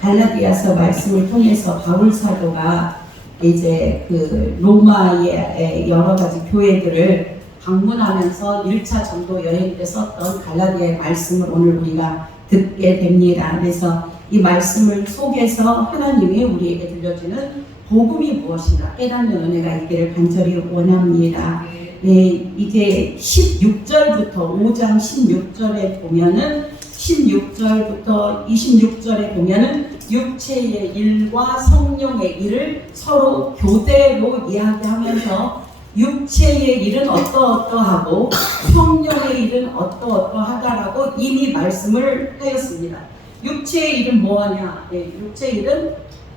갈라디아서 말씀을 통해서 바울 사도가 이제 그 로마의 여러 가지 교회들을 방문하면서 1차 전도 여행 때 썼던 갈라디아의 말씀을 오늘 우리가 듣게 됩니다. 그래서 이 말씀을 속에서 하나님이 우리에게 들려주는 복음이 무엇인가 깨닫는 은혜가 있기를 간절히 원합니다. 이게 16절부터 5장 16절에 보면은 16절부터 26절에 보면은 육체의 일과 성령의 일을 서로 교대로 이야기하면서 육체의 일은 어떠어떠하고 성령의 일은 어떠어떠하다라고 이미 말씀을 하였습니다. 육체의 일은 뭐하냐? 육체의 일은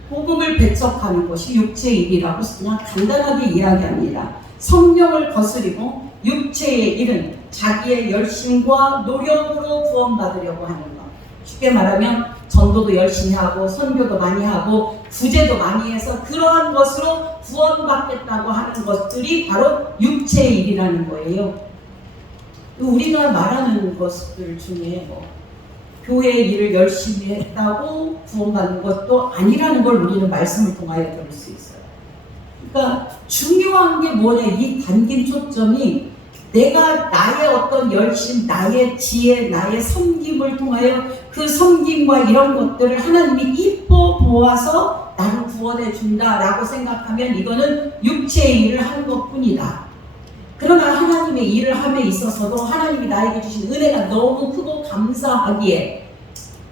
복음을 배척하는 것이 육체의 일이라고 그냥 간단하게 이야기합니다. 성령을 거스리고 육체의 일은 자기의 열심과 노력으로 구원받으려고 하는 것. 쉽게 말하면 전도도 열심히 하고 선교도 많이 하고 구제도 많이 해서 그러한 것으로 구원받겠다고 하는 것들이 바로 육체의 일이라는 거예요. 우리가 말하는 것들 중에 교회의 일을 열심히 했다고 구원받는 것도 아니라는 걸 우리는 말씀을 통하여 들을 수 있어요. 그러니까 중요한 게 뭐냐, 이 담긴 초점이 내가 나의 어떤 열심, 나의 지혜, 나의 섬김을 통하여 그 섬김과 이런 것들을 하나님이 이뻐 보아서 나를 구원해 준다라고 생각하면 이거는 육체의 일을 하는 것뿐이다. 그러나 하나님의 일을 함에 있어서도 하나님이 나에게 주신 은혜가 너무 크고 감사하기에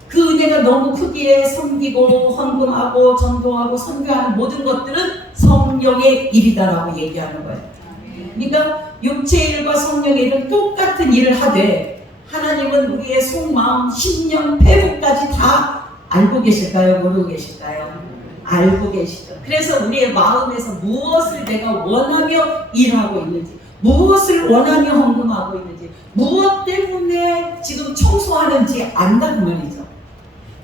그 은혜가 너무 크기에 섬기고 헌금하고 전도하고 선교하는 모든 것들은 성령의 일이다라고 얘기하는 거예요. 그러니까 육체의 일과 성령의 일은 똑같은 일을 하되 하나님은 우리의 속마음, 심령, 배후까지 다 알고 계실까요? 모르고 계실까요? 알고 계시죠. 그래서 우리의 마음에서 무엇을 내가 원하며 일하고 있는지, 무엇을 원하며 헌금하고 있는지, 무엇 때문에 지금 청소하는지 안다는 말이죠.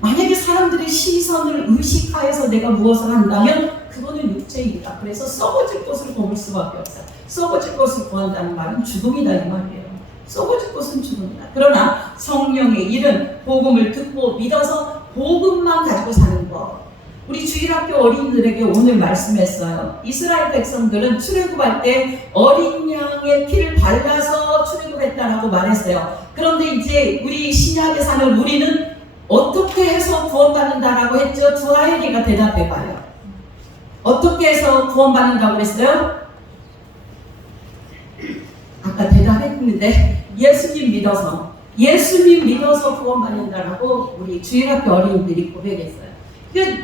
만약에 사람들의 시선을 의식하여서 내가 무엇을 한다면 그거는 육체의 일이다. 그래서 썩어질 것을 고를 수밖에 없어요. 썩어질 것을 구한다는 말은 죽음이다 이 말이에요. 썩어질 것은 죽음이다. 그러나 성령의 일은 복음을 듣고 믿어서 복음만 가지고 사는 것. 우리 주일학교 어린이들에게 오늘 말씀했어요. 이스라엘 백성들은 출애굽할 때 어린 양의 피를 발라서 출애굽했다라고 말했어요. 그런데 이제 우리 신약에 사는 우리는 어떻게 해서 구원받는다라고 했죠? 두아엘이가 대답해봐요. 어떻게 해서 구원받는다고 그랬어요? 아까 대답했는데 예수님 믿어서 구원받는다라고 우리 주일학교 어린이들이 고백했어요.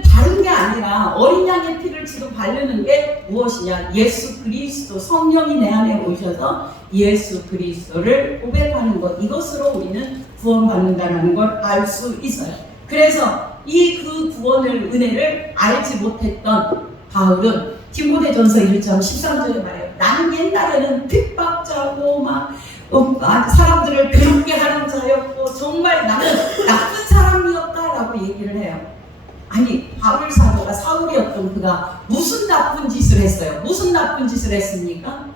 다른 게 아니라 어린 양의 피를 지금 바르는 게 무엇이냐? 예수 그리스도, 성령이 내 안에 오셔서 예수 그리스도를 고백하는 것, 이것으로 우리는 구원받는다는 걸 알 수 있어요. 그래서 이 그 구원을, 은혜를 알지 못했던 바울은 디모데전서 1장 13절에 말해요. 나는 옛날에는 핍박자고 사람들을 괴롭게 하는 자였고 정말 나는 나쁜 사람이었다라고 얘기를 해요. 아니, 바울 사도가 사울이었던 그가 무슨 나쁜 짓을 했어요? 무슨 나쁜 짓을 했습니까?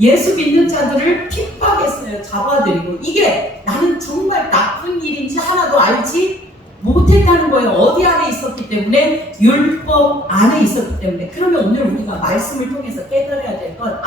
예수 믿는 자들을 핍박했어요. 잡아들이고. 이게 나는 정말 나쁜 일인지 하나도 알지 못했다는 거예요. 어디 안에 있었기 때문에? 율법 안에 있었기 때문에. 그러면 오늘 우리가 말씀을 통해서 깨달아야 될 건,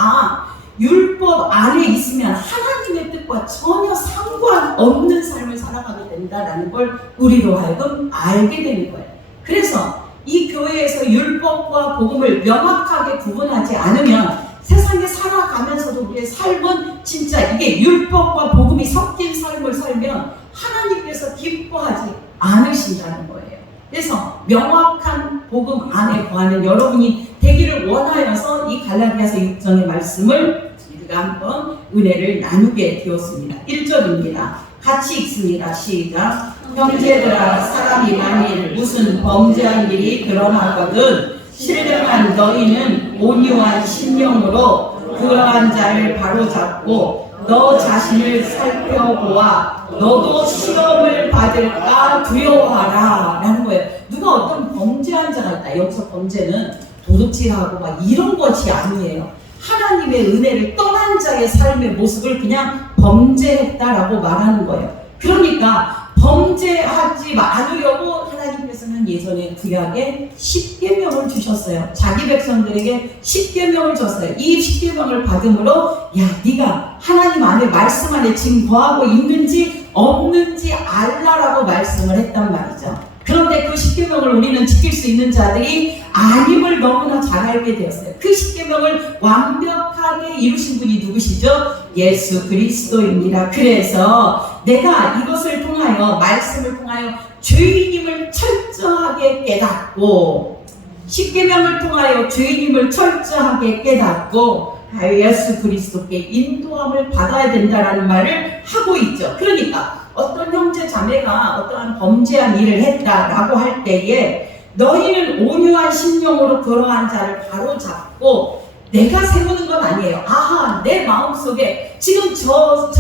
율법 안에 있으면 하나님의 뜻과 전혀 상관없는 삶을 살아가게 된다는 걸 우리로 하여금 알게 되는 거예요. 그래서 이 교회에서 율법과 복음을 명확하게 구분하지 않으면 세상에 살아가면서도 우리의 삶은 진짜 이게 율법과 복음이 섞인 삶을 살면 하나님께서 기뻐하지 않으신다는 거예요. 그래서 명확한 복음 안에 거하는 여러분이 되기를 원하여서 이 갈라디아서 6장의 말씀을 우리가 한번 은혜를 나누게 되었습니다. 1절입니다. 같이 읽습니다. 시작. 형제들아, 사람이 만일 무슨 범죄한 일이 드러나거든 신령한 너희는 온유한 심령으로 그러한 자를 바로잡고 너 자신을 살펴보아 너도 시험을 받을까 두려워하라 라는 거예요. 누가 어떤 범죄한 자가 있다. 여기서 범죄는 도둑질하고 이런 것이 아니에요. 하나님의 은혜를 떠난 자의 삶의 모습을 그냥 범죄했다라고 말하는 거예요. 그러니까 범죄하지 않으려고 하나님이 하나님은 예전에 구약에 10계명을 주셨어요. 자기 백성들에게 10계명을 줬어요. 이 10계명을 받음으로 야 네가 하나님 안에 말씀 안에 지금 거하고 있는지 없는지 알라라고 말씀을 했단 말이죠. 그런데 그 10계명을 우리는 지킬 수 있는 자들이 아님을 너무나 잘 알게 되었어요. 그 10계명을 완벽하게 이루신 분이 누구시죠? 예수 그리스도입니다. 그래서 내가 이것을 통하여 말씀을 통하여 죄인임을 철저하게 깨닫고 10계명을 통하여 죄인임을 철저하게 깨닫고 예수 그리스도께 인도함을 받아야 된다라는 말을 하고 있죠. 그러니까 어떤 형제 자매가 어떠한 범죄한 일을 했다라고 할 때에 너희는 온유한 심령으로 그러한 자를 바로잡고 내가 세우는 건 아니에요. 아하, 내 마음속에 지금 저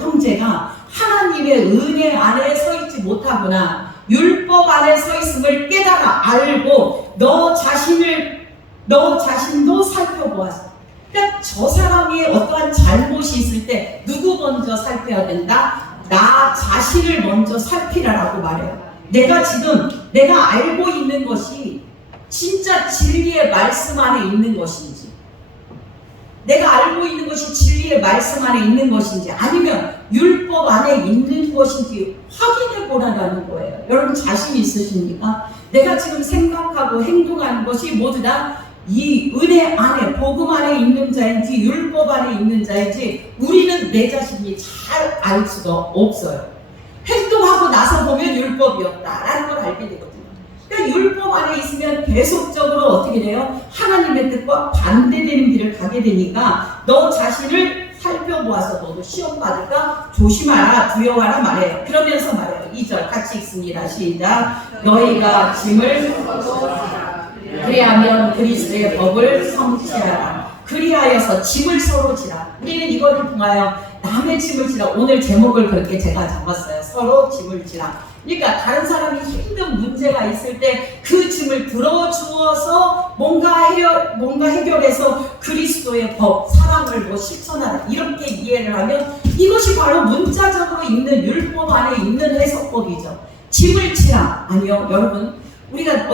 형제가 하나님의 은혜 안에 서 있지 못하구나, 율법 안에 서 있음을 깨달아 알고 너 자신도 살펴보았어. 그러니까 저 사람이 어떠한 잘못이 있을 때 누구 먼저 살펴야 된다? 나 자신을 먼저 살피라라고 말해요. 내가 알고 있는 것이 진짜 진리의 말씀 안에 있는 것인지, 내가 알고 있는 것이 진리의 말씀 안에 있는 것인지 아니면 율법 안에 있는 것인지 확인해 보라라는 거예요. 여러분 자신 있으십니까? 내가 지금 생각하고 행동하는 것이 모두 다 이 은혜 안에, 복음 안에 있는 자인지 율법 안에 있는 자인지 우리는 내 자신이 잘 알 수가 없어요. 행동하고 나서 보면 율법이었다라는 걸 알게 되거든요. 그러니까 율법 안에 있으면 계속적으로 어떻게 돼요? 하나님의 뜻과 반대되는 길을 가게 되니까 너 자신을 살펴보아서 너도 시험 받을까 조심하라, 두려워하라 말해요. 그러면서 말해요. 2절 같이 읽습니다. 시작. 너희가 짐을 그리하면 그리스도의 법을 성취하라. 그리하여서 짐을 서로 지라. 우리는 이거를 통하여 남의 짐을 지라. 오늘 제목을 그렇게 제가 잡았어요. 서로 짐을 지라. 그러니까 다른 사람이 힘든 문제가 있을 때 그 짐을 들어주어서 뭔가 해결해서 그리스도의 법, 사랑을 실천하라. 이렇게 이해를 하면 이것이 바로 문자적으로 있는 율법 안에 있는 해석법이죠. 짐을 지라. 아니요, 여러분. 우리가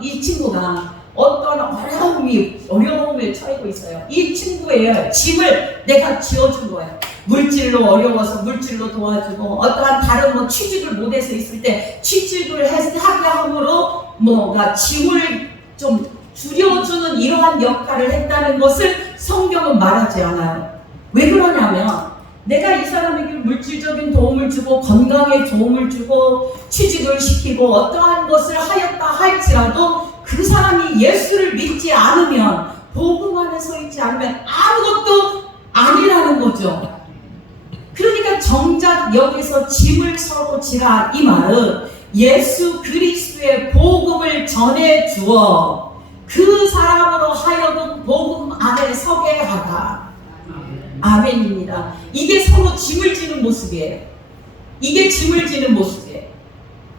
이 친구가 어떤 어려움에 처하고 있어요. 이 친구의 짐을 내가 지어준 거예요. 물질로 어려워서 물질로 도와주고, 어떠한 다른 취직을 못해서 있을 때 취직을 하게 함으로 뭔가 짐을 좀 줄여주는 이러한 역할을 했다는 것을 성경은 말하지 않아요. 왜 그러냐면 내가 이 사람에게 물질적인 도움을 주고 건강에 도움을 주고 취직을 시키고 어떠한 것을 하였다 할지라도 그 사람이 예수를 믿지 않으면, 복음 안에 서 있지 않으면 아무것도 아니라는 거죠. 그러니까 정작 여기서 짐을 서로 지라 이 말은 예수 그리스도의 복음을 전해주어 그 사람으로 하여금 복음 안에 서게 하다. 아멘입니다. 이게 서로 짐을 지는 모습이에요. 이게 짐을 지는 모습이에요.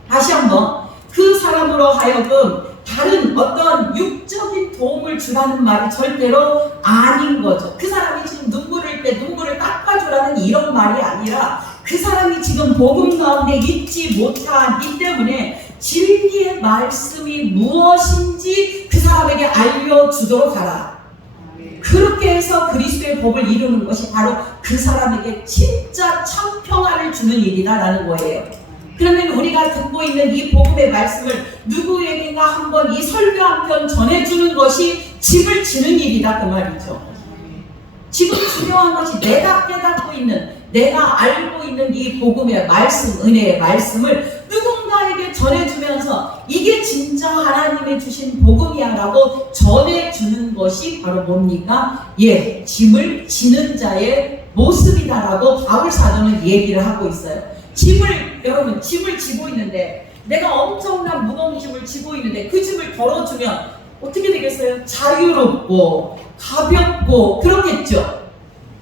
다시 한번, 그 사람으로 하여금 다른 어떤 육적인 도움을 주라는 말이 절대로 아닌 거죠. 그 사람이 지금 눈물 흘릴 때 눈물을 닦아주라는 이런 말이 아니라 그 사람이 지금 복음 가운데 있지 못하기 때문에 진리의 말씀이 무엇인지 그 사람에게 알려주도록 하라. 그렇게 해서 그리스도의 법을 이루는 것이 바로 그 사람에게 진짜 참 평안을 주는 일이다라는 거예요. 그러면 우리가 듣고 있는 이 복음의 말씀을 누구에게나 한번 이 설교 한 편 전해주는 것이 짐을 지는 일이다 그 말이죠. 지금 중요한 것이 내가 깨닫고 있는, 내가 알고 있는 이 복음의 말씀, 은혜의 말씀을 누군가에게 전해주면서 이게 진짜 하나님의 주신 복음이야 라고 전해주는 것이 바로 뭡니까? 짐을 지는 자의 모습이다라고 바울 사도는 얘기를 하고 있어요. 여러분 짐을 지고 있는데, 내가 엄청난 무거운 짐을 지고 있는데 그 짐을 덜어주면 어떻게 되겠어요? 자유롭고 가볍고 그렇겠죠.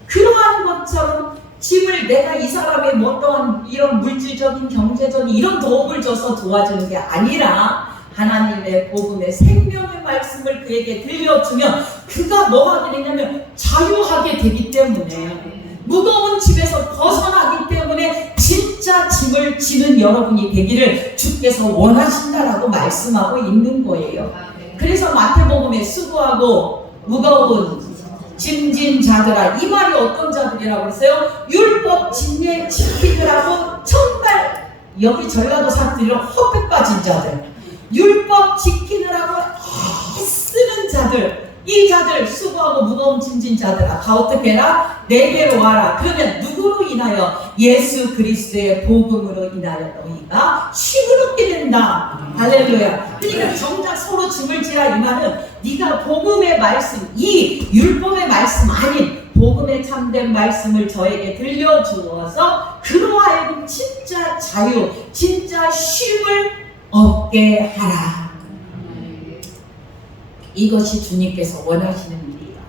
그러한 것처럼 짐을 내가 이 사람의 어떠한 이런 물질적인 경제적인 이런 도움을 줘서 도와주는 게 아니라 하나님의 복음의 생명의 말씀을 그에게 들려주면 그가 뭐 하게 되냐면 자유하게 되기 때문에, 무거운 짐에서 벗어나기 때문에 진짜 짐을 지는 여러분이 되기를 주께서 원하신다라고 말씀하고 있는 거예요. 그래서 마태복음에 수고하고 무거운 짐진 자들아, 이 말이 어떤 자들이라고 했어요? 율법 진례 지키느라고 정말, 여기 전라도 사람들은 헛백 빠진 자들, 율법 지키느라고 애쓰는 자들, 이 자들, 수고하고 무거운 짐진 자들아, 다 어떻게 해라? 내게로 와라. 그러면 누구로 인하여? 예수 그리스도의 복음으로 인하여 너희가 쉼을 얻게 된다. 할렐루야. 그러니까 정작 서로 짐을 지라, 이 말은 네가 복음의 말씀, 이 율법의 말씀 아닌 복음의 참된 말씀을 저에게 들려주어서 그로 하여금 진짜 자유, 진짜 쉼을 얻게 하라. 이것이 주님께서 원하시는 일이에요.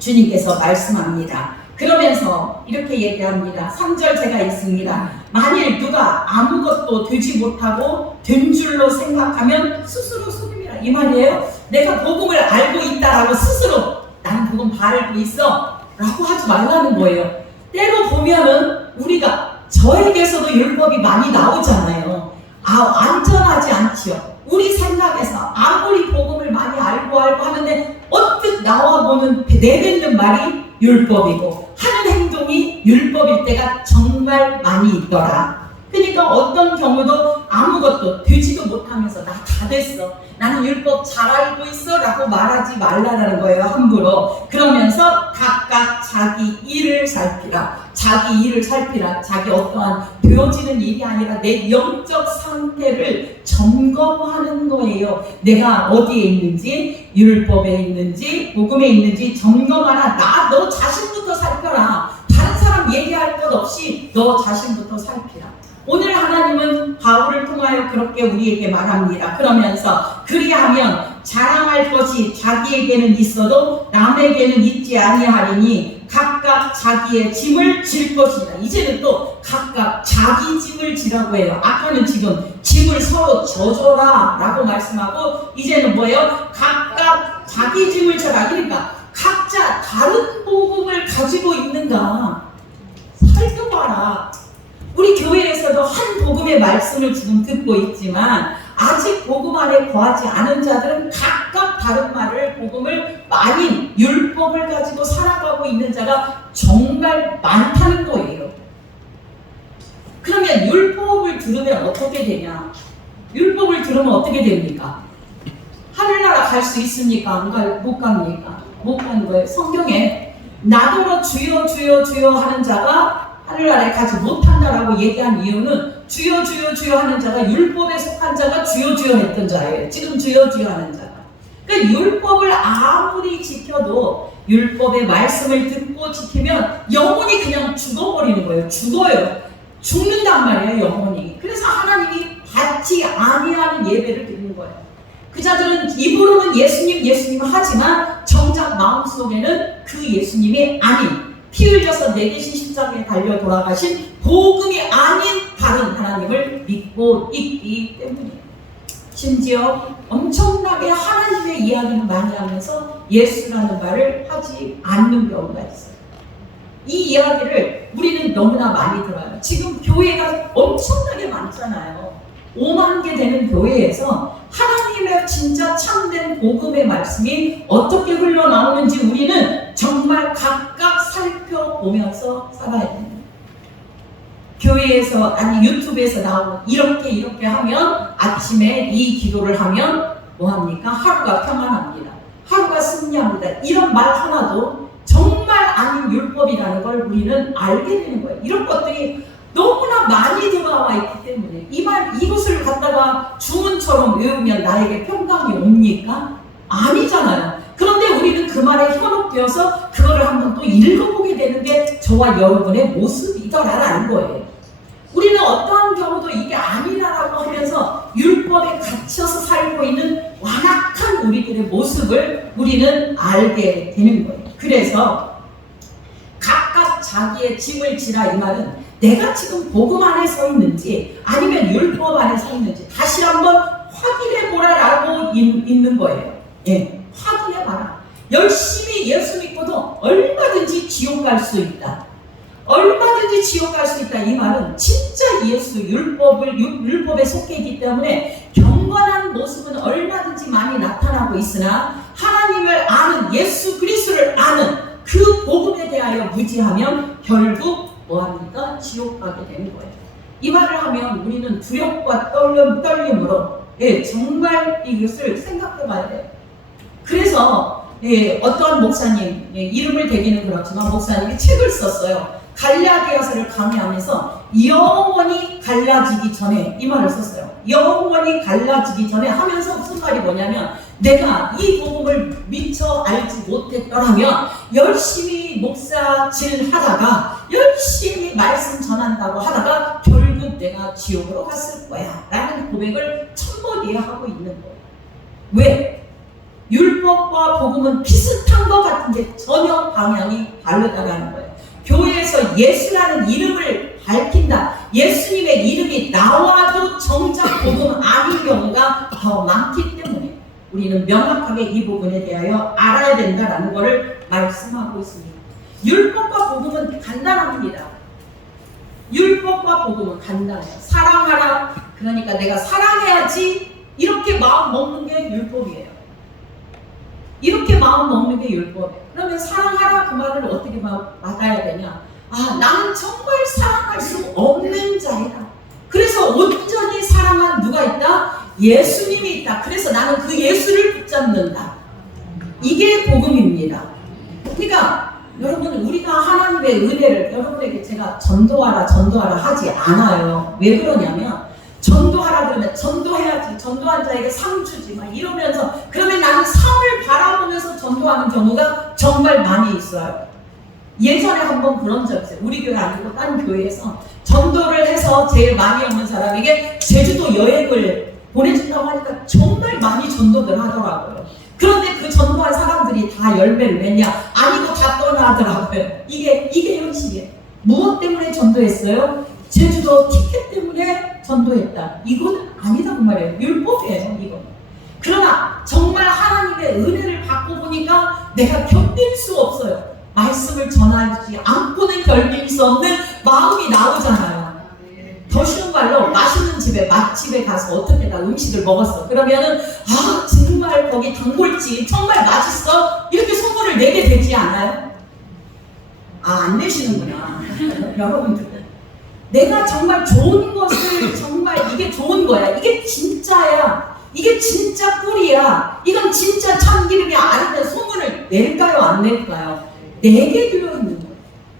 주님께서 말씀합니다. 그러면서 이렇게 얘기합니다. 3절 제가 있습니다. 만일 누가 아무것도 되지 못하고 된 줄로 생각하면 스스로 속임이라, 이 말이에요. 내가 복음을 알고 있다라고 스스로 나는 복음 다 알고 있어 라고 하지 말라는 거예요. 때로 보면은 우리가 저에게서도 율법이 많이 나오잖아요. 안전하지 않지요. 우리 생각에서 아무리 복음을 많이 알고 하는데 언뜻 나와보는 내뱉는 말이 율법이고 하는 행동이 율법일 때가 정말 많이 있더라. 그러니까 어떤 경우도 아무것도 되지도 못하면서 나 다 됐어, 나는 율법 잘 알고 있어 라고 말하지 말라는 거예요. 함부로. 그러면서 각각 자기 일을 살피라. 자기 일을 살피라. 자기 어떠한 되어지는 일이 아니라 내 영적 상태를 점검하는 거예요. 내가 어디에 있는지, 율법에 있는지, 복음에 있는지 점검하라. 너 자신부터 살펴라. 다른 사람 얘기할 것 없이 너 자신부터 살피라. 오늘 하나님은 바울을 통하여 그렇게 우리에게 말합니다. 그러면서 그리하면 자랑할 것이 자기에게는 있어도 남에게는 있지 아니하리니 각각 자기의 짐을 질 것이다. 이제는 또 각각 자기 짐을 지라고 해요. 아까는 지금 짐을 서로 져줘라 라고 말씀하고, 이제는 뭐예요? 각각 자기 짐을 져라. 그러니까 각자 다른 복음을 가지고 있는가 살펴봐라. 우리 교회에서도 한 복음의 말씀을 지금 듣고 있지만 아직 복음 안에 거하지 않은 자들은 각각 다른 말을, 복음을 많이 율법을 가지고 살아가고 있는 자가 정말 많다는 거예요. 그러면 율법을 들으면 어떻게 되냐? 율법을 들으면 어떻게 됩니까? 하늘나라 갈 수 있습니까? 못 갑니까? 못 가는 거예요. 성경에 나더러 주여 주여 주여 하는 자가 하늘나라에 가지 못한다라고 얘기한 이유는 주여 주여 주여 하는 자가 율법에 속한 자가 주여 주여 했던 자예요. 지금 주여 주여 하는 자가. 그러니까 율법을 아무리 지켜도, 율법의 말씀을 듣고 지키면 영혼이 그냥 죽어버리는 거예요. 죽어요. 죽는단 말이에요, 영혼이. 그래서 하나님이 받지 아니하는 예배를 드리는 거예요. 그 자들은 입으로는 예수님 예수님 하지만 정작 마음속에는 그 예수님이 아닌, 피 흘려서 내 대신 십자가에 달려 돌아가신 복음이 아닌 다른 하나님을 믿고 있기 때문이에요. 심지어 엄청나게 하나님의 이야기는 많이 하면서 예수라는 말을 하지 않는 경우가 있어요. 이 이야기를 우리는 너무나 많이 들어요. 지금 교회가 엄청나게 많잖아요. 5만 개 되는 교회에서 하나님의 진짜 참된 복음의 말씀이 어떻게 흘러나오는지 우리는 정말 각각 살펴보면서 살아야 됩니다. 교회에서, 아니 유튜브에서 나오는 이렇게 하면, 아침에 이 기도를 하면 뭐합니까? 하루가 평안합니다. 하루가 승리합니다. 이런 말 하나도 정말 아닌 율법이라는 걸 우리는 알게 되는 거예요. 이런 것들이 너무나 많이 들어와 있기 때문에 이것을 갖다가 주문처럼 외우면 나에게 평강이 옵니까? 아니잖아요. 그런데 우리는 그 말에 현혹되어서 그거를 한번 또 읽어보게 되는 게 저와 여러분의 모습이더라라는 거예요. 우리는 어떠한 경우도 이게 아니라라고 하면서 율법에 갇혀서 살고 있는 완악한 우리들의 모습을 우리는 알게 되는 거예요. 그래서 각각 자기의 짐을 지라, 이 말은 내가 지금 복음 안에 서 있는지 아니면 율법 안에 서 있는지 다시 한번 확인해보라라고 있는 거예요. 예, 확인해봐라. 열심히 예수 믿고도 얼마든지 지옥 갈 수 있다. 얼마든지 지옥 갈 수 있다. 이 말은 진짜 예수 율법에 속해 있기 때문에 경건한 모습은 얼마든지 많이 나타나고 있으나 하나님을 아는 예수 그리스도를 아는 그 복음에 대하여 무지하면 결국 뭐합니까? 지옥 가게 되는 거예요. 이 말을 하면 우리는 두렵과 떨림으로 정말 이것을 생각해 봐야 돼요. 그래서 어떤 목사님, 이름을 대기는 그렇지만 목사님이 책을 썼어요. 갈라디아서를 강의하면서 영원히 갈라지기 전에 이 말을 썼어요. 영원히 갈라지기 전에 하면서 무슨 말이 뭐냐면 내가 이 복음을 미처 알지 못했더라면 열심히 목사질 하다가 열심히 말씀 전한다고 하다가 결국 내가 지옥으로 갔을 거야 라는 고백을 천번이에 하고 있는 거예요. 왜? 율법과 복음은 비슷한 것 같은데 전혀 방향이 다르다는 거예요. 교회에서 예수라는 이름을 밝힌다. 예수님의 이름이 나와도 정작 복음 아닌 경우가 더 많기 때문에 우리는 명확하게 이 부분에 대하여 알아야 된다는 것을 말씀하고 있습니다. 율법과 복음은 간단합니다. 율법과 복음은 간단해요. 사랑하라. 그러니까 내가 사랑해야지. 이렇게 마음 먹는 게 율법이에요. 이렇게 마음 먹는 게 율법이에요. 그러면 사랑하라 그 말을 어떻게 받아야 되냐? 나는 정말 사랑할 수 없는 자이다. 그래서 온전히 사랑한 누가 있다? 예수님이 있다. 그래서 나는 그 예수를 붙잡는다. 이게 복음입니다. 그러니까 여러분 우리가 하나님의 은혜를 여러분에게 제가 전도하라 하지 않아요. 왜 그러냐면 전도하라 그러면 전도해야지. 전도한 자에게 상 주지 막 이러면서 그러면 나는 상을 바라보면서 전도하는 경우가 정말 많이 있어요. 예전에 한번 그런 적 있어요. 우리 교회 아니고 다른 교회에서 전도를 해서 제일 많이 오는 사람에게 제주도 여행을 보내준다고 하니까 정말 많이 전도를 하더라고요. 그런데 그 전도한 사람들이 다 열매를 맺냐? 아니고 다 떠나더라고요. 이게 현실이에요. 무엇 때문에 전도했어요? 제주도 티켓 때문에 전도했다. 이건 아니다고 말이에요. 율법이에요. 이건. 그러나 정말 하나님의 은혜를 받고 보니까 내가 견딜 수 없어요. 말씀을 전하지 않고는 견딜 수 없는 마음이 나오잖아요. 더 쉬운 말로 맛있는 집에 맛집에 가서 어떻게 다 음식을 먹었어. 그러면은 정말 거기 단골집 정말 맛있어. 이렇게 소문을 내게 되지 않아요? 안 내시는구나. 여러분들. 내가 정말 좋은 것을 정말 이게 좋은 거야. 이게 진짜야. 이게 진짜 꿀이야. 이건 진짜 참기름이 아닌데 소문을 낼까요? 안 낼까요? 내게 들어있는 거예요.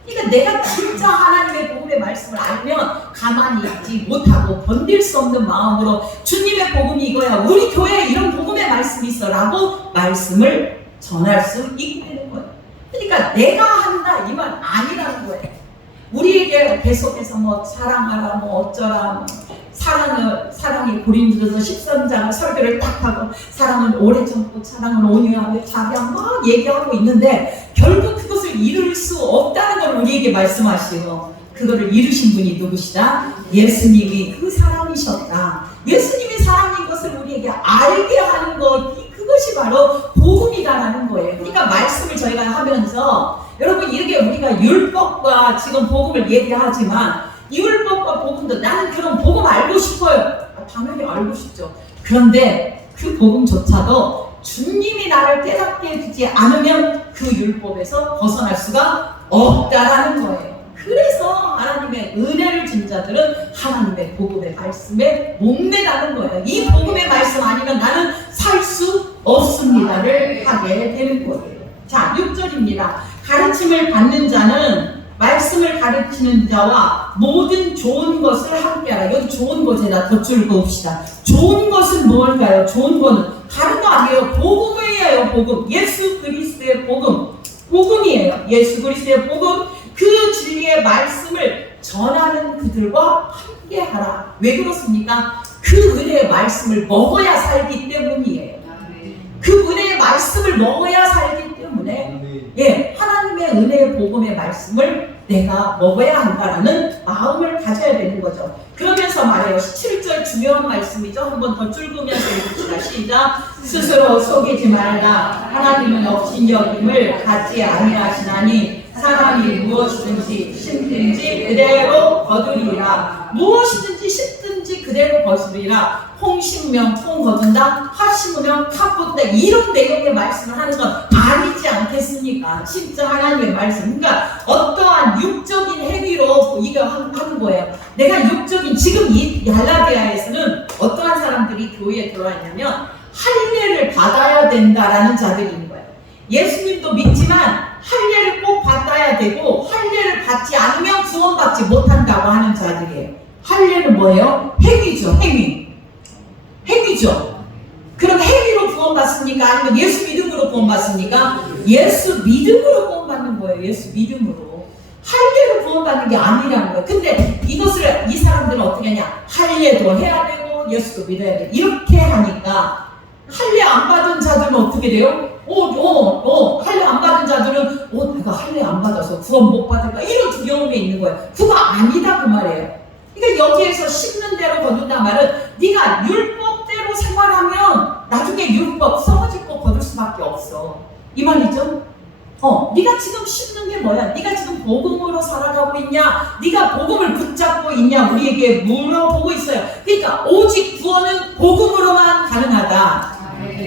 그러니까 내가 진짜 하나님의 복음의 말씀을 알면 가만히 있지 못하고 견딜 수 없는 마음으로 주님의 복음이 이거야. 우리 교회에 이런 복음의 말씀이 있어 라고 말씀을 전할 수 있게 되는 거예요. 그러니까 내가 한다 이 말 아니라는 거예요. 우리에게 계속해서 사랑하라 어쩌라 사랑이 고린도전서 13장 설교를 딱 하고 사랑은 오래 참고 사랑은 온유하고 자비하 막 얘기하고 있는데 결국 그것을 이룰 수 없다는 걸 우리에게 말씀하시고 그거를 이루신 분이 누구시다? 예수님이 그 사랑이셨다. 예수님이 사랑인 것을 우리에게 알게 하는 것 그것이 바로 복음이다라는 거예요. 그러니까 말씀을 저희가 하면서 여러분 이렇게 우리가 율법과 지금 복음을 얘기하지만 이 율법과 복음도 나는 그런 복음 알고 싶어요. 당연히 알고 싶죠. 그런데 그 복음조차도 주님이 나를 깨닫게 해주지 않으면 그 율법에서 벗어날 수가 없다라는 거예요. 그래서 하나님의 은혜를 준 자들은 하나님의 복음의 말씀에 목매다는 거예요. 이 복음의 말씀 아니면 나는 살 수 없습니다를 하게 되는 거예요. 자, 6절입니다. 가르침을 받는 자는 말씀을 가르치는 자와 모든 좋은 것을 함께하라. 여기 좋은 것에다 덧줄 그읍시다. 좋은 것은 무엇일까요? 좋은 것은 다른 거 아니에요. 복음이에요. 복음. 예수 그리스도의 복음. 복음이에요. 예수 그리스도의 복음. 그 진리의 말씀을 전하는 그들과 함께하라. 왜 그렇습니까? 그 은혜의 말씀을 먹어야 살기 때문이에요. 그 은혜의 말씀을 먹어야 살기 때문에 하나님의 은혜의 복음의 말씀을 내가 먹어야 한다라는 마음을 가져야 되는 거죠. 그러면서 말해요. 17절 중요한 말씀이죠. 한번 더 줄으면서 읽읍시다. 시작. 스스로 속이지 말라. 하나님은 업신여김을 갖지 아니하시나니 사람이 무엇이든지 심든지 그대로 거두리라. 무엇이든지 심든지 그대로 거두리라. 콩 심으면 콩 거둔다, 파 심으면 파 거둔다. 이런 내용의 말씀을 하는 건 아니지 않겠습니까? 진짜 하나님의 말씀. 그러니까 어떠한 육적인 행위로 이거 하는 거예요. 내가 육적인, 지금 이 갈라디아에서는 어떠한 사람들이 교회에 들어왔냐면 할례를 받아야 된다라는 자들이 있는 거예요. 예수님도 믿지만 할례를 꼭 받아야 되고 할례를 받지 않으면 구원받지 못한다고 하는 자들이에요. 할례는 뭐예요? 행위죠. 행위죠. 그럼 행위로 구원받습니까? 아니면 예수 믿음으로 구원받습니까? 예수 믿음으로 구원받는 거예요. 예수 믿음으로. 할례로 구원받는 게 아니라는 거예요. 근데 이것을 이 사람들은 어떻게 하냐? 할례도 해야 되고 예수도 믿어야 돼. 이렇게 하니까 할례 안 받은 자들은 어떻게 돼요? 할례 안 받은 자들은 내가 할례 안 받아서 구원 못 받을까? 이런 두려움이 있는 거예요. 그거 아니다 그 말이에요. 그러니까 여기에서 심는 대로 거둔단 말은 네가 율법대로 생활하면 나중에 율법 썩어질 거 거둘 수밖에 없어. 이 말이죠? 네가 지금 심는 게 뭐야? 네가 지금 복음으로 살아가고 있냐? 네가 복음을 붙잡고 있냐? 우리에게 물어보고 있어요. 그러니까 오직 구원은 복음으로만 가능하다.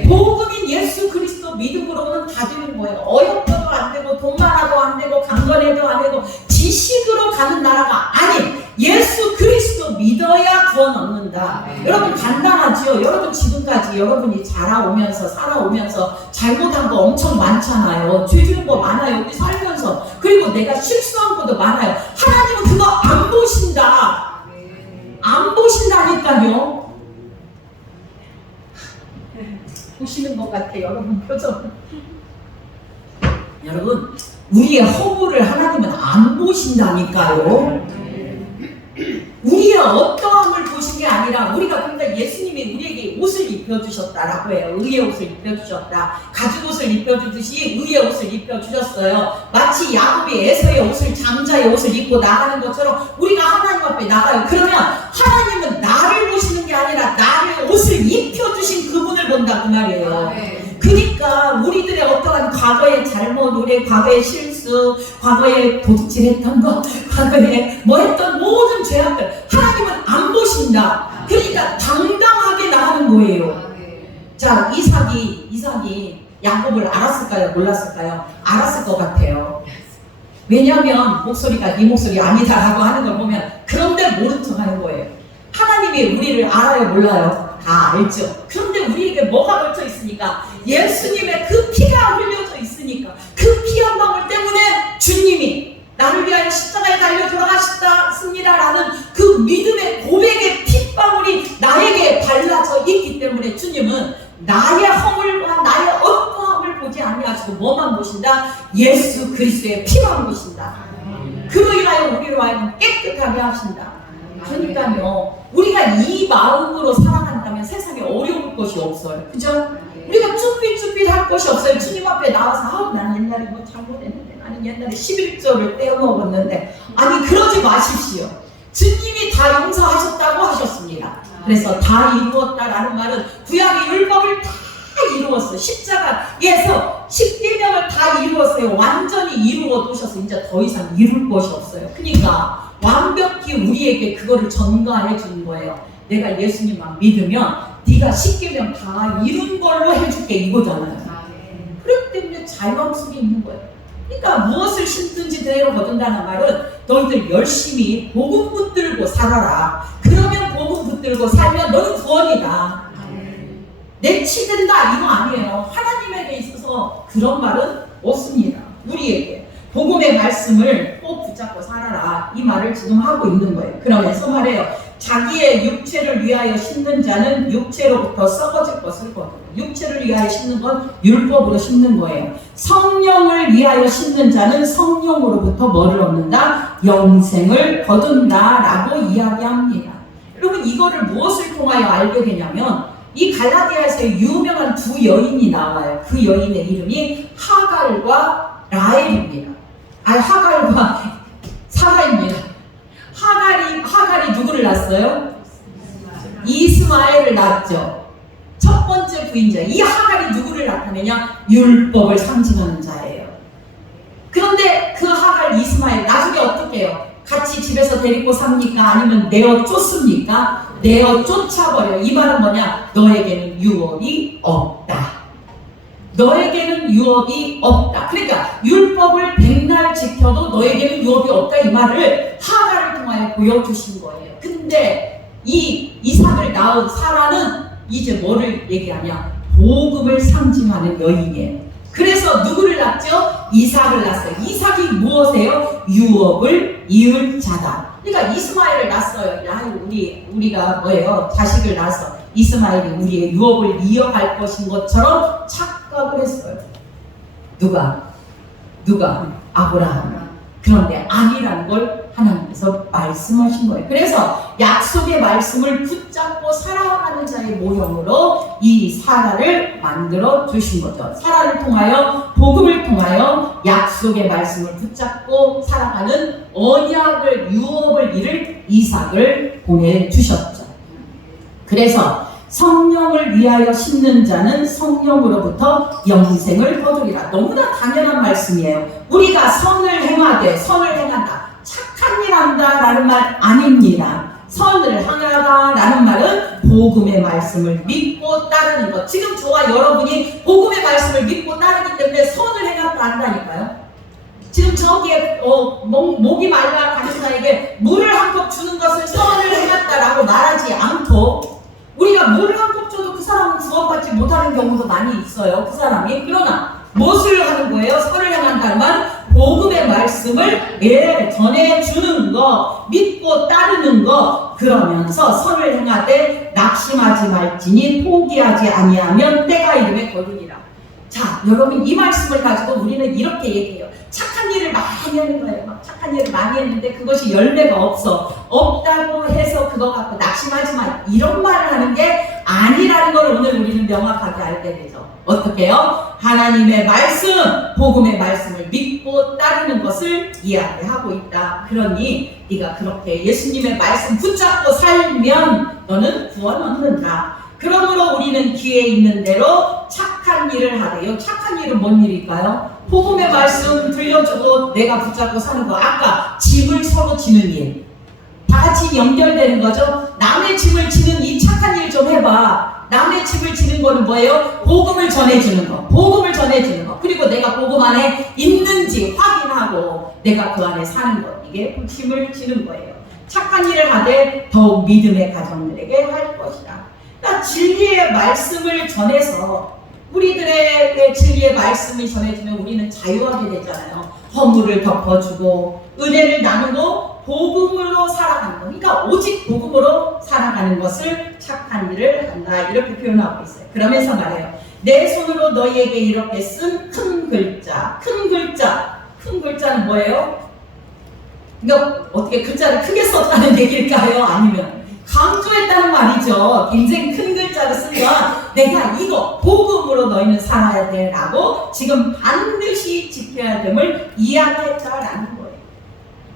복음인 예수 그리스도 믿음으로는 다 되는 거예요. 어렵어도 안 되고 돈 많아도 안 되고 강건해도 안 되고 지식으로 가는 나라가 아닌 예수 그리스도 믿어야 구원 얻는다. 여러분 간단하죠? 여러분 지금까지 여러분이 살아오면서 잘못한 거 엄청 많잖아요. 죄 지은 거 많아요. 우리 살면서. 그리고 내가 실수한 것도 많아요. 하나님은 그거 안 보신다. 안 보신다니까요. 보시는 것 같아요. 여러분 표정. 여러분 우리의 허물을 하나님은 안 보신다니까요. 우리의 어떠함을 보신 게 아니라 우리가 그러니까 예수님이 우리에게 옷을 입혀주셨다라고 해요. 의의 옷을 입혀주셨다. 가죽 옷을 입혀주듯이 의의 옷을 입혀주셨어요. 마치 야곱이 에서의 옷을 장자의 옷을 입고 나가는 것처럼 우리가 하나님 앞에 나가요. 그러면 하나님은 나를 보시는 게 아니라 나를 옷을 입혀주신 그분을 본다 그 말이에요. 그러니까 우리들의 어떠한 과거의 잘못, 우리의 과거의 실수, 과거에 도둑질했던 것, 과거에 뭐 했던 모든 죄악들 하나님은 안 보신다. 그러니까 당당하게 나가는 거예요. 자, 이삭이 야곱을 알았을까요? 몰랐을까요? 알았을 것 같아요. 왜냐하면 목소리가 네 목소리 아니다라고 하는 걸 보면 그런데 모른 척 하는 거예요. 하나님이 우리를 알아요? 몰라요? 다 알죠. 그런데 우리에게 뭐가 걸쳐 있으니까? 예수님의 그 피가 흘려져 있으니까 그 피 한 방울 때문에 주님이 나를 위하여 십자가에 달려 돌아가셨습니다라는 그 믿음의 고백의 핏방울이 나에게 발라져 있기 때문에 주님은 나의 허물과 나의 어떠함을 보지 아니하시고 뭐만 보신다? 예수 그리스도의 피만 보신다. 그로 인하여 우리로 하여금 깨끗하게 하신다. 그러니까요, 우리가 이 마음으로 살아간다면 세상에 어려울 것이 없어요. 그죠? 우리가 쭈삣쭈삣 할 것이 없어요. 주님 앞에 나와서 나는 옛날에 뭐 잘못했는데, 나는 옛날에 11조를 떼어먹었는데, 아니 그러지 마십시오. 주님이 다 용서하셨다고 하셨습니다. 그래서 다 이루었다라는 말은 구약의 율법을 다 이루었어요. 십자가에서 10계명을 다 이루었어요. 완전히 이루어 두셔서 이제 더 이상 이룰 것이 없어요. 그러니까 완벽히 우리에게 그거를 전가해 준 거예요. 내가 예수님만 믿으면 네가 10계명 다 이룬 걸로 해줄게 이거잖아요. 그렇기 때문에 자유함 속에 있는 거예요. 그러니까 무엇을 심든지 그대로 거둔다는 말은 너희들 열심히 복음 붙들고 살아라. 그러면 복음 붙들고 살면 너는 구원이다. 내치된다 이거 아니에요. 하나님에게 있어서 그런 말은 없습니다. 우리에게 복음의 말씀을 꼭 붙잡고 살아라 이 말을 지금 하고 있는 거예요. 그러면서 말해요. 자기의 육체를 위하여 심는 자는 육체로부터 썩어질 것을 거두고, 육체를 위하여 심는 건 율법으로 심는 거예요. 성령을 위하여 심는 자는 성령으로부터 뭐를 얻는다? 영생을 거둔다 라고 이야기합니다. 여러분 이거를 무엇을 통하여 알게 되냐면 이 갈라디아에서의 유명한 두 여인이 나와요. 그 여인의 이름이 하갈과 라헬입니다. 하갈과 사라입니다. 하갈이 누구를 낳았어요? 이스마엘을 낳았죠. 첫 번째 부인자. 이 하갈이 누구를 나타내냐? 율법을 상징하는 자예요. 그런데 그 이스마엘 나중에 어떻게 해요? 같이 집에서 데리고 삽니까? 아니면 내어 쫓습니까? 내어 쫓아버려. 이 말은 뭐냐? 너에게는 유업이 없다. 너에게는 유업이 없다. 그러니까 율법을 백날 지켜도 너에게는 유업이 없다. 이 말을 하가를 통하여 보여주신 거예요. 근데 이 이삭을 낳은 사라는 이제 뭐를 얘기하냐? 복음을 상징하는 여인이에요. 그래서 누구를 낳죠? 이삭을 낳았어요. 이삭이 무엇이에요? 유업을 이을 자다. 그러니까 이스마엘을 낳았어요. 야, 우리가 뭐예요? 자식을 낳아서 이스마엘이 우리의 유업을 이어갈 것인 것처럼 착각을 했어요. 누가? 아브라함. 그런데 아니라는 걸 하나님께서 말씀하신 거예요. 그래서 약속의 말씀을 붙잡고 살아가는 자의 모형으로 이 사라를 만들어 주신 거죠. 사라를 통하여, 복음을 통하여 약속의 말씀을 붙잡고 살아가는 언약을, 유업을 이룰 이삭을 보내주셨죠. 그래서 성령을 위하여 심는 자는 성령으로부터 영생을 거두리라. 너무나 당연한 말씀이에요. 우리가 선을 행한다. 착한 일 한다 라는 말 아닙니다. 선을 행하다 라는 말은 복음의 말씀을 믿고 따르는 것. 지금 저와 여러분이 복음의 말씀을 믿고 따르기 때문에 선을 행한다 한다니까요. 지금 저기에 목이 말라 가르치나에게 물을 한 컵 주는 것을 선을 행했다라고 말하지 않고, 우리가 물을 한 컵 줘도 그 사람은 구원받지 못하는 경우도 많이 있어요. 그 사람이. 그러나 무엇을 하는 거예요? 선을 행한다는 말, 복음의 말씀을 전해주는 거, 믿고 따르는 거. 그러면서 선을 행하되 낙심하지 말지니 포기하지 아니하면 때가 이름에 거두리라. 자, 여러분, 이 말씀을 가지고 우리는 이렇게 얘기해요. 착한 일을 많이 하는 거예요. 막 착한 일을 많이 했는데 그것이 열매가 없다고 해서 그거 갖고 낙심하지 마, 이런 말을 하는 게 아니라는 걸 오늘 우리는 명확하게 알게 되죠. 어떻게 해요? 하나님의 말씀, 복음의 말씀을 믿고 따르는 것을 이야기하고 있다. 그러니 네가 그렇게 예수님의 말씀 붙잡고 살면 너는 구원 얻는다. 그러므로 우리는 기회 있는 대로 착한 일을 하래요. 착한 일은 뭔 일일까요? 복음의 말씀 들려주고 내가 붙잡고 사는 거. 아까 짐을 서로 지는 일. 다 같이 연결되는 거죠. 남의 짐을 지는 이 착한 일 좀 해봐. 남의 짐을 지는 거는 뭐예요? 복음을 전해주는 거. 복음을 전해주는 거. 그리고 내가 복음 안에 있는지 확인하고 내가 그 안에 사는 것. 이게 짐을 지는 거예요. 착한 일을 하되 더욱 믿음의 가정들에게 할 것이다. 그러니까 진리의 말씀을 전해서 우리들에게 진리의 말씀이 전해지면 우리는 자유하게 되잖아요. 허물을 덮어주고 은혜를 나누고 복음으로 살아가는 거. 그러니까 오직 복음으로 살아가는 것을 착한 일을 한다. 이렇게 표현하고 있어요. 그러면서 말해요. 내 손으로 너희에게 이렇게 쓴 큰 글자. 큰 글자는 뭐예요? 그러니까 어떻게 글자를 크게 썼다는 얘기일까요? 아니면 강조했다는 말이죠. 굉장히 큰 글자를 쓰면 내가 이거 복음으로 너희는 살아야 돼 라고 지금 반드시 지켜야 됨을 이야기했다라는 거예요.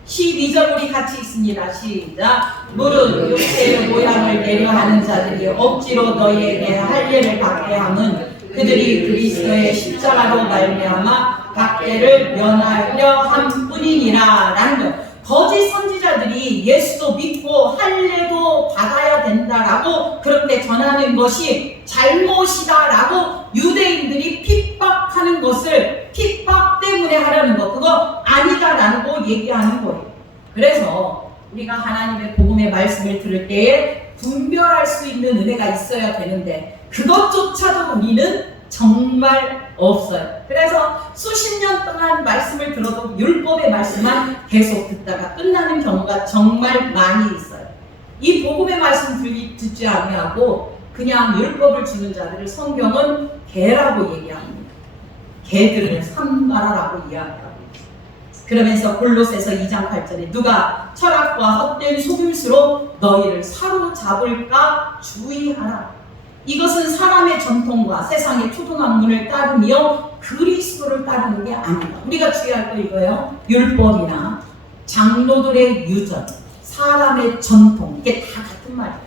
12절 우리 같이 있습니다. 시작. 무릇 육체의 모양을 내려하는 자들이 억지로 너희에게 할례를 받게 함은 그들이 그리스도의 십자가로 말미암아 박해를 면하려 함뿐이니라 라는 거예요. 거짓 선지자들이 예수도 믿고 할례도 받아야 된다라고 그렇게 전하는 것이 잘못이다라고 유대인들이 핍박하는 것을 핍박 때문에 하려는 것, 그거 아니다라고 얘기하는 거예요. 그래서 우리가 하나님의 복음의 말씀을 들을 때에 분별할 수 있는 은혜가 있어야 되는데 그것조차도 우리는 정말 없어요. 그래서 수십 년 동안 말씀을 들어도 율법의 말씀만 계속 듣다가 끝나는 경우가 정말 많이 있어요. 이 복음의 말씀 듣지 아니하고 그냥 율법을 주는 자들을 성경은 개라고 얘기합니다. 개들을 삼가라라고 이야기하고 있어요. 그러면서 골로새서 2장 8절에 누가 철학과 헛된 속임수로 너희를 사로잡을까 주의하라. 이것은 사람의 전통과 세상의 초등학문을 따르며 그리스도를 따르는 게 아니다. 우리가 주의할 거 이거예요. 율법이나 장로들의 유전, 사람의 전통, 이게 다 같은 말이에요.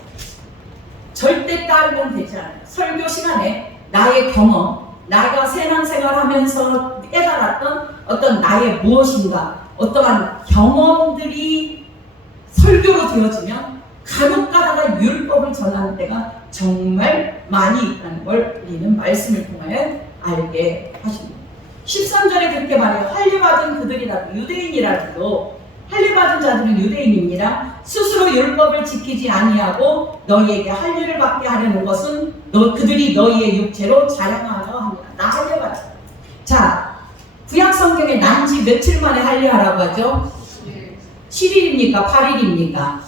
절대 따르면 되지 않아요. 설교 시간에 나의 경험, 나가 세상생활하면서 깨달았던 어떤 나의 무엇인가, 어떠한 경험들이 설교로 되어지면 간혹 가다가 율법을 전하는 때가 정말 많이 있다는 걸 우리는 말씀을 통하여 알게 하십니다. 13절에 그렇게 말해요. 할례받은 그들이라도 유대인이라도 할례받은 자들은 유대인입니다. 스스로 율법을 지키지 아니하고 너희에게 할례를 받게 하려는 것은 그들이 너희의 육체로 자랑하려 합니다. 나 할례받자. 자, 구약 성경에 난지 며칠 만에 할례하라고 하죠? 7일입니까? 8일입니까?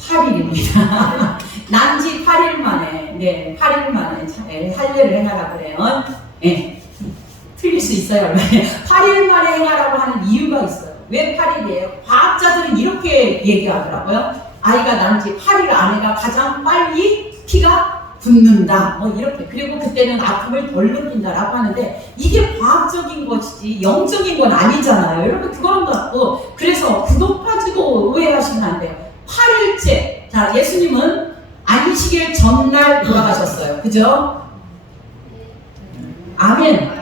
8일입니다. 난지 8일 만에, 네, 8일 만에 할례를 행하라 그래요. 네. 틀릴 수 있어요. 8일 만에 행하라고 하는 이유가 있어요. 왜 8일이에요? 과학자들은 이렇게 얘기하더라고요. 아이가 난 지 8일 안에가 가장 빨리 피가 붙는다. 뭐 이렇게. 그리고 그때는 아픔을 덜 느낀다라고 하는데 이게 과학적인 것이지 영적인 건 아니잖아요. 여러분 그거는 갖고 그래서 그것 가지고 오해하시면 안 돼요. 8일째. 자, 예수님은 안식일 전날 돌아가셨어요. 그죠? 아멘.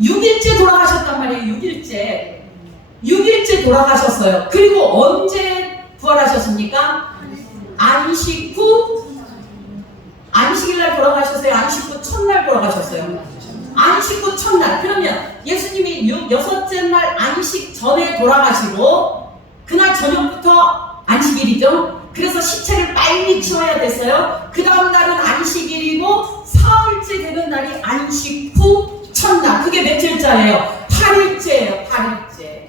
6일째 돌아가셨단 말이에요. 6일째 돌아가셨어요. 그리고 언제 부활하셨습니까? 안식 후 안식일날 돌아가셨어요. 안식 후 첫날 돌아가셨어요. 안식 후 첫날. 그러면 예수님이 여섯째 날 안식 전에 돌아가시고 그날 저녁부터 안식일이죠. 그래서 시체를 빨리 치워야 됐어요. 그 다음 날은 안식일이고 사흘째 되는 날이 안식 후 첫날. 그게 며칠째예요? 8일째예요. 8일째.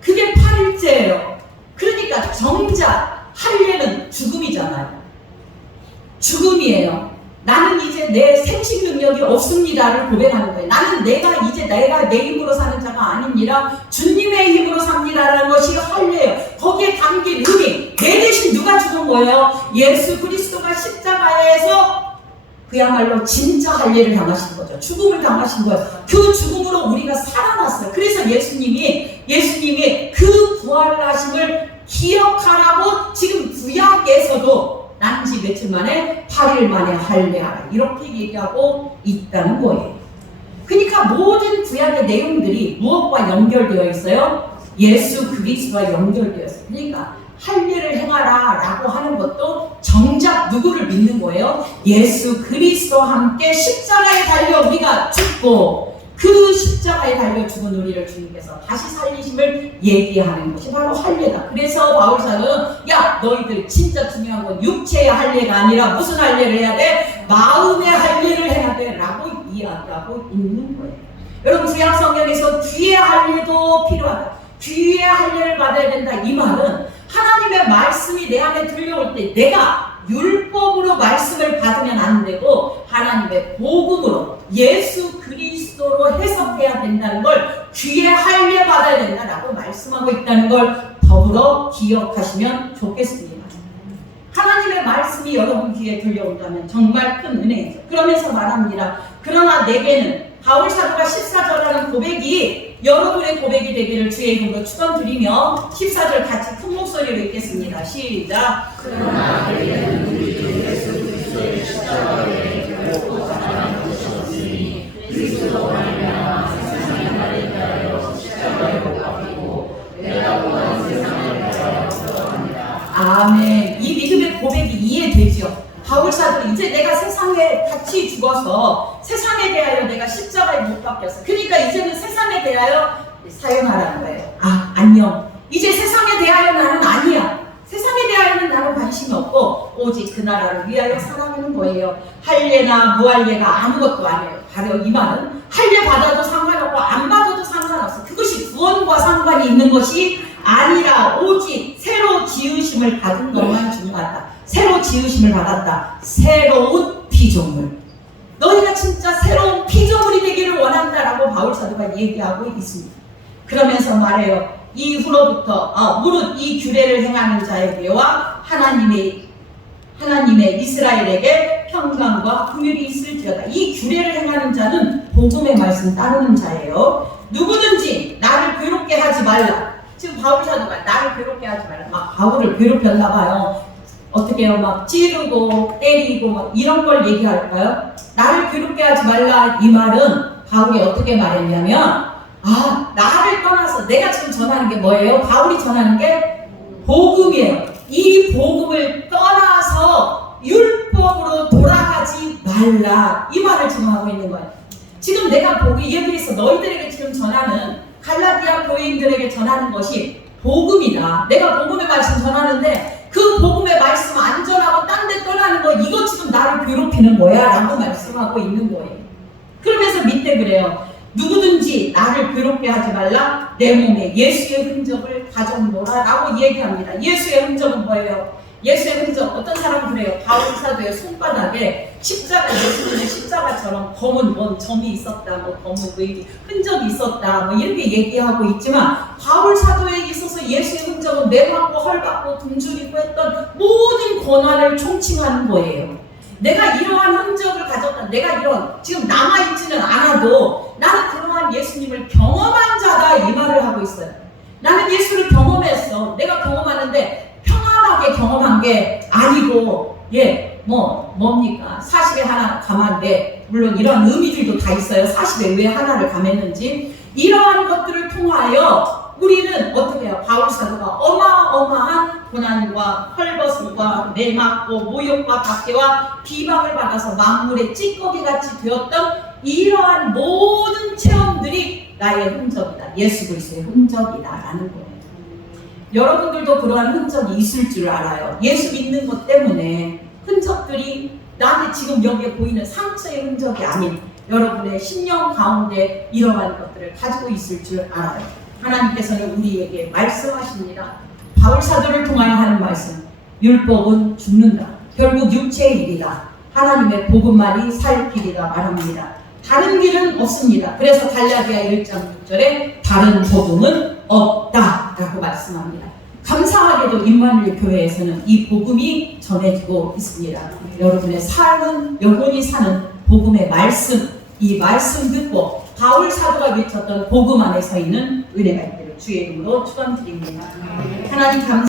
그게 8일째예요. 그러니까 정작 할례는 죽음이잖아요. 죽음이에요. 나는 이제 내 생식 능력이 없습니다를 고백하는 거예요. 나는 내가 내 힘으로 사는 자가 아닙니다. 주님의 힘으로 삽니다라는 것이 할례예요. 거기에 담긴 의미. 내 대신 누가 죽은 거예요? 예수 그리스도가 십자가에서 그야말로 진짜 할례를 당하신 거죠. 죽음을 당하신 거예요. 그 죽음으로 우리가 살아났어요. 그래서 예수님이 그 부활하심을 기억하라고 지금 구약에서도 난지 며칠 만에 8일 만에 할례하라 이렇게 얘기하고 있다는 거예요. 그러니까 모든 구약의 내용들이 무엇과 연결되어 있어요? 예수 그리스도와 연결되어 있어요. 그러니까 할례를 행하라 라고 하는 것도 정작 누구를 믿는 거예요? 예수 그리스도와 함께 십자가에 달려 우리가 죽고 그 십자가에 달려 죽은 우리를 주님께서 다시 살리심을 얘기하는 것이 바로 할례다. 그래서 바울사는 야 너희들 진짜 중요한 건 육체의 할례가 아니라 무슨 할례를 해야 돼? 마음의 할례를 해야 돼 라고 이야기하고 있는 거예요. 여러분 구약 성경에서 귀의 할례도 필요하다. 귀의 할례를 받아야 된다. 이 말은 하나님의 말씀이 내 안에 들려올 때 내가 율법으로 말씀을 받으면 안 되고 하나님의 복음으로 예수 그리스도로 해석해야 된다는 걸 귀에 할례 받아야 된다라고 말씀하고 있다는 걸 더불어 기억하시면 좋겠습니다. 하나님의 말씀이 여러분 귀에 들려온다면 정말 큰 은혜이죠. 그러면서 말합니다. 그러나 내게는 바울 사도가 14절이라는 고백이 여러분의 고백이 되기를 주의 이름으로 축원드리며 14절 같이 큰 목소리로 읽겠습니다. 시작. 그러나 내게는 우리 주 예수 그리스도의 십자가에 결코 가난한 것이 없으니 그리스도로 말미암아 세상의 나를 위하여 십자가에 못 박히고 내가 구한 세상을 위하여 구원합니다. 아멘. 이 믿음의 고백이 이해되죠. 바울 사도 이제 내가 세상에 같이 죽어서 세상에 대하여 내가 십자가에 못 박혔어. 그러니까 이제는 세상에 대하여 사용하라는 거예요. 아, 안녕. 이제 세상에 대하여 나는 아니야. 세상에 대하여는 나는 관심이 없고 오직 그 나라를 위하여 살아가는 거예요. 할례나 무할례가 아무것도 아니에요. 바로 이 말은 할례 받아도 상관없고 안 받아도 상관없어. 그것이 구원과 상관이 있는 것이 아니라 오직 새로 지으심을 받은 것만 중요하다. 새로 지으심을 받았다. 새로운 피조물. 너희가 진짜 새로운 피조물이 되기를 원한다라고 바울 사도가 얘기하고 있습니다. 그러면서 말해요. 이후로부터 무릇 이 규례를 행하는 자에게와 하나님의 이스라엘에게 평강과 긍휼이 있을지어다. 이 규례를 행하는 자는 복음의 말씀 따르는 자예요. 누구든지 나를 괴롭게 하지 말라. 지금 바울 사도가 나를 괴롭게 하지 말라. 막 바울을 괴롭혔나 봐요. 어떻게 해요? 막 찌르고 때리고 막 이런 걸 얘기할까요? 나를 괴롭게 하지 말라 이 말은 바울이 어떻게 말했냐면 나를 떠나서 내가 지금 전하는 게 뭐예요? 바울이 전하는 게 복음이에요. 이 복음을 떠나서 율법으로 돌아가지 말라. 이 말을 지금 하고 있는 거예요. 지금 내가 여기에서 너희들에게 지금 전하는 갈라디아 교인들에게 전하는 것이 복음이다. 내가 복음의 말씀 전하는데 그 복음의 말씀 안 전하고 딴 데 떠나는 거 이거 지금 나를 괴롭히는 거야 라고 말씀하고 있는 거예요. 그러면서 밑에 그래요. 누구든지 나를 괴롭게 하지 말라. 내 몸에 예수의 흔적을 가져오노라 라고 얘기합니다. 예수의 흔적은 뭐예요? 예수의 흔적, 어떤 사람은 그래요. 바울 사도의 손바닥에 십자가, 예수님의 십자가처럼 검은 뭔 점이 있었다, 뭐 검은 흔적이 있었다, 뭐 이렇게 얘기하고 있지만 바울 사도에 있어서 예수의 흔적은 매맞고 헐받고 굶주리고 했던 모든 고난을 총칭하는 거예요. 내가 이러한 흔적을 가졌다, 내가 이런 지금 남아있지는 않아도 나는 그러한 예수님을 경험한 자다 이 말을 하고 있어요. 나는 예수를 경험했어. 내가 경험하는데 평안하게 경험한 게 아니고 뭡니까? 40에 하나 감한데 물론 이런 의미들도 다 있어요. 40에 왜 하나를 감했는지 이러한 것들을 통하여 우리는 어떻게 해요? 바울 사도가 어마어마한 고난과 헐벗음과 매맞고 모욕과 박해와 비방을 받아서 만물의 찌꺼기같이 되었던 이러한 모든 체험들이 나의 흔적이다. 예수 그리스도의 흔적이다 라는 거예요. 여러분들도 그러한 흔적이 있을 줄 알아요. 예수 믿는 것 때문에 흔적들이 나한테 지금 여기에 보이는 상처의 흔적이 아닌 여러분의 심령 가운데 이러한 것들을 가지고 있을 줄 알아요. 하나님께서는 우리에게 말씀하십니다. 바울 사도를 통하여 하는 말씀. 율법은 죽는다. 결국 육체의 일이다. 하나님의 복음만이 살 길이다 말합니다. 다른 길은 없습니다. 그래서 갈라디아 1장 6절에 다른 복음은 없다 라고 말씀합니다. 감사하게도 임마누엘 교회에서는 이 복음이 전해지고 있습니다. 여러분의 삶은 영원히 사는 복음의 말씀, 이 말씀 듣고 바울 사도가 외쳤던 복음 안에 서 있는 은혜가 있기를 주의 이름으로 축원드립니다. 하나님 감사합니다.